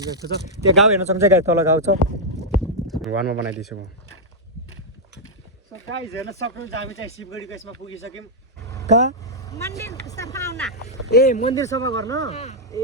त्यो गाउँ हेर्न सक्छ गाइस, तल गाउँ छ, वानमा बनाइदिन्छु म। सो गाइस हेर्न सक्नुहुन्छ हामी चाहिँ शिवगढीको यसमा पुगिसक्यौँ। कहाँ? मन्दिर सफा हुन। ए मन्दिर सफा गर्न? ए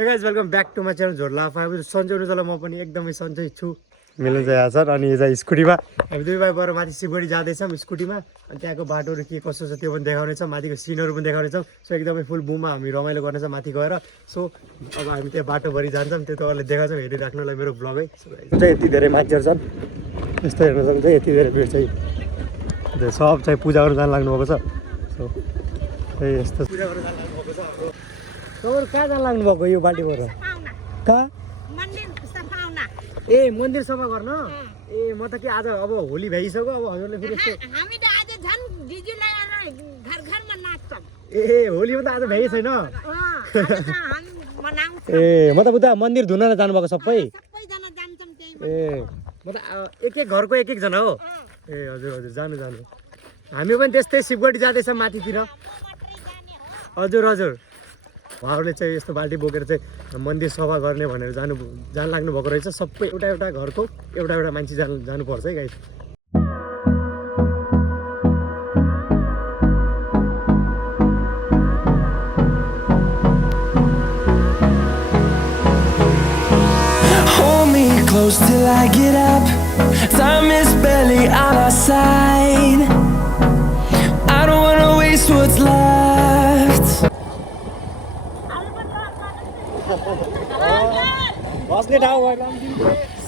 Hey guys, welcome back to my channel Jhorla five. सन्चै हुनुहुन्छ होला, म पनि एकदमै सन्चै छु। मिलन चाहिँ आएको छ अनि यो चाहिँ स्कुटीमा हामी दुई भाइ भएर माथि शिवगढी जाँदैछौँ स्कुटीमा। अनि त्यहाँको बाटोहरू के कसो छ त्यो पनि देखाउनेछौँ, माथिको सिनहरू पनि देखाउनेछौँ। सो एकदमै फुल बुममा हामी रमाइलो गर्नेछौँ माथि गएर। सो अब हामी त्यहाँ बाटोभरि जान्छौँ, त्यो तपाईँहरूले देखाउँछौँ हेरिराख्नुलाई मेरो ब्लगै। चाहिँ यति धेरै मान्छेहरू छन्, यस्तो हेर्न सक्नुहुन्छ यति धेरै भिड चाहिँ सब चाहिँ पूजा गर्न जानु लाग्नुभएको छ। सो त्यही यस्तो पूजा गर्न जानु लाग्नुभएको छ। तपाईँहरू कहाँ जानु लाग्नुभएको यो बाटोबाट? कहाँ? मन्दिर सफा हुन। ए मन्दिर सफा गर्न? ए म त के आज अब होली भइसक्यो, अब हजुरले फेरि यस्तो हामी त आज झन् जिजुलाई घर घरमा नाच्छौँ। ए होलीमा त आज भ्याइ छैन। हामी मनाउँछौँ। ए म त उता मन्दिर धुन जानुभएको सबै? सबैजना जान्छौँ त्यही। ए म त एक एक घरको एक एकजना हो। ए हजुर हजुर जानु जानु, हामी पनि त्यस्तै शिवगढी जाँदैछौँ माथितिर। हजुर हजुर, उहाँहरूले चाहिँ यस्तो बाल्टी बोकेर चाहिँ मन्दिर सफा गर्ने भनेर जानु लाग्नु भएको रहेछ। सबै एउटा एउटा घरको एउटा एउटा मान्छे जानुपर्छ है guys. Hold me close till I get up. Time is barely on our side. I don't wanna waste what's left. बस्ने ठाउँ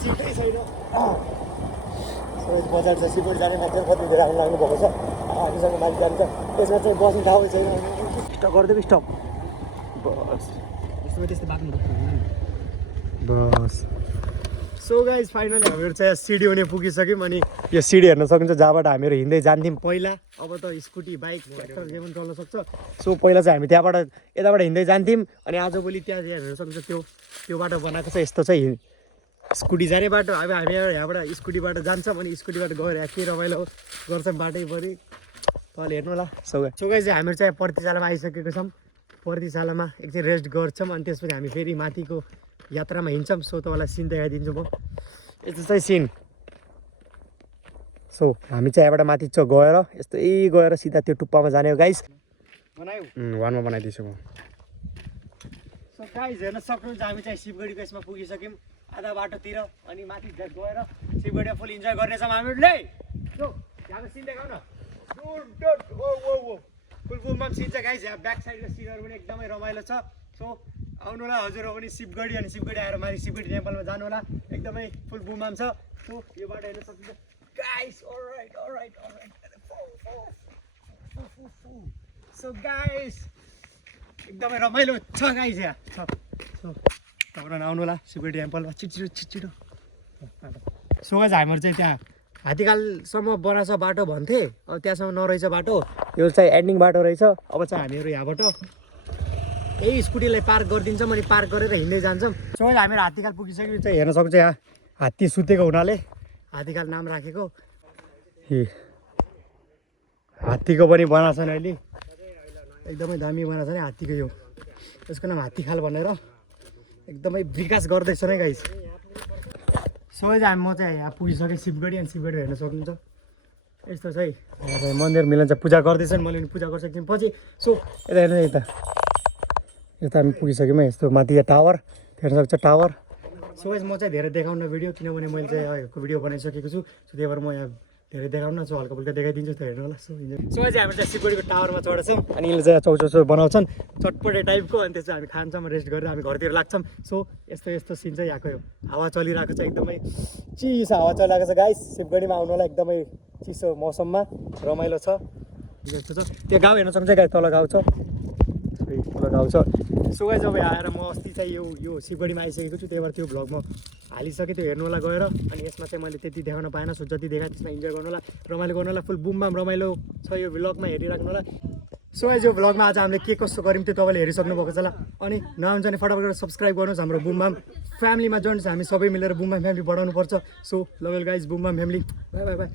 सिटै छैन। बजार छ शिवगढी जाने मान्छेहरू कति बेला लाग्नु भएको छ, हामीसँग माथि जान्छ। त्यसमा चाहिँ बस्ने ठाउँ छैन। स्टप गरिदिएको स्टप बस यस्तोमा त्यस्तो बाक्नु बस। सो गाइज फाइनली हामीहरू चाहिँ सिडी पुगिसक्यौँ। अनि यो सिडी हेर्न सक्नुहुन्छ जहाँबाट हामीहरू हिँड्दै जान्थ्यौँ पहिला। अब त स्कुटी बाइक ट्र्याक्टर जे पनि चल्न सक्छ। सो पहिला चाहिँ हामी त्यहाँबाट यताबाट हिँड्दै जान्थ्यौँ। अनि आजभोलि त्यहाँ हेर्न सक्नुहुन्छ त्यो बाटो बनाएको छ। यस्तो चाहिँ स्कुटी जाने बाटो। अब हामी यहाँबाट स्कुटीबाट जान्छौँ अनि स्कुटीबाट गएर के रमाइलो गर्छौँ बाटैभरि, तपाईँले हेर्नु होला। सो गाइज चाहिँ हामीहरू चाहिँ पर्तिशालामा आइसकेको छौँ। पर्तिशालामा एकछिन रेस्ट गर्छौँ अनि त्यसपछि हामी फेरि माथिको यात्रामा हिँड्छौँ। सो तपाईँलाई सिन देखाइदिन्छु म। यस्तो चाहिँ सिन। सो हामी चाहिँ यहाँबाट माथि गएर यस्तै गएर सिधा त्यो टुप्पामा जाने हो गाइस। बनायो वानमा बनाइदिन्छु म। सो गाइस हेर्न सक्नुहुन्छ हामी चाहिँ शिवगढीको यसमा पुगिसक्यौँ आधा बाटोतिर। अनि माथि गएर शिवगढीमा फुल इन्जोय गर्नेछौँ हामीहरूले। यहाँको सिन देखाउ न। फुल बुममा सिन छ गाइस। यहाँ ब्याक साइडको सिनहरू पनि एकदमै रमाइलो छ। सो आउनु होला हजुरहरू पनि शिवगढी। अनि शिवगढी आएर माथि शिवगढी टेम्पलमा जानु होला, एकदमै फुल बुममा छ। सो यो बाटो हेर्न सक्नुहुन्छ guys. All right all right all right. So guys एकदमै रमाइलो छ गाइस यहाँ छ। सो तपाईँहरू आउनु होला शिवगढी टेम्पलमा छिटो छिटो। सो गाइस हामीहरू चाहिँ त्यहाँ हात्तीखालसम्म बनाएको छ बाटो भन्थे, अब त्यहाँसम्म नरहेछ बाटो, यो चाहिँ एन्डिङ बाटो रहेछ। अब चाहिँ हामीहरू यहाँबाट यही स्कुटीलाई पार्क गरिदिन्छौँ अनि पार्क गरेर हिँड्दै जान्छौँ। सो हामीहरू हात्तीखाल पुगिसक्यो। चाहिँ हेर्न सक्छ यहाँ हात्ती सुतेको हुनाले हात्तीखाल नाम राखेको। हात्तीको पनि बनाएको छ नि अहिले, एकदमै दामी बनाएको छ नि हात्तीको। यो यसको नाम हात्तीखाल भनेर एकदमै विकास गर्दैछ नै गाइस। सो म चाहिँ यहाँ पुगिसकेँ शिवगढी। अनि शिवगढी हेर्न सक्नुहुन्छ यस्तो चाहिँ मन्दिर मिलन चाहिँ पूजा गर्दैछन्, मैले पनि पूजा गरिसकेँ पछि। सो यता हेर्नु यता हामी पुगिसक्यौँ है। यस्तो माथि यहाँ टावर हेर्न सक्छ टावर। सो गाइस म चाहिँ धेरै देखाउन भिडियो, किनभने मैले चाहिँ भिडियो बनाइसकेको छु। सो त्यही भएर म यहाँ धेरै देखाउन सो हल्का फुल्का देखाइदिन्छु, त्यो हेर्नु होला। सो गाइस हामी चाहिँ शिवगढीको टावरमा चढ्छौँ अनि यसले चाहिँ चौचौचो बनाउँछन् चटपटे टाइपको। अनि त्यसो हामी खान्छौँ, रेस्ट गरेर हामी घरतिर लाग्छौँ। सो यस्तो यस्तो सिन चाहिँ यहाँको हावा चलिरहेको छ, एकदमै चिसो हावा चलिरहेको छ गाइस। शिवगढीमा आउनु होला, एकदमै चिसो मौसममा रमाइलो छ। यस्तो छ त्यो गाउँ हेर्न सक्छ गाइस, तल गाउँ छ, तल गाउँ छ। सो गाइस अब आएर म अस्ति चाहिँ यो शिवगढीमा आइसकेको छु, त्यही भएर त्यो भ्लग म हालिसकेँ, त्यो हेर्नु होला गएर। अनि यसमा चाहिँ मैले त्यति देखाउन पाएन। सो जति देखाएँ त्यसमा इन्जोय गर्नु होला, रमाइलो गर्नु होला। फुल बुममा रमाइलो छ यो भ्लगमा, हेरिराख्नु होला। सो यो भ्लगमा आज हामीले के कस्तो गऱ्यौँ त्यो तपाईँले हेरिसक्नु भएको छ ल अनि नहुन्छ भने फटाफट गरेर सब्सक्राइब गर्नुहोस् हाम्रो बुमबाम फ्यामिलीमा जोइन्ट हामी सबै मिलेर बुमबाम फ्यामिली बढाउनु पर्छ सो लभ यु गाइज बुमबाम फ्यामिली बाई बाई बाई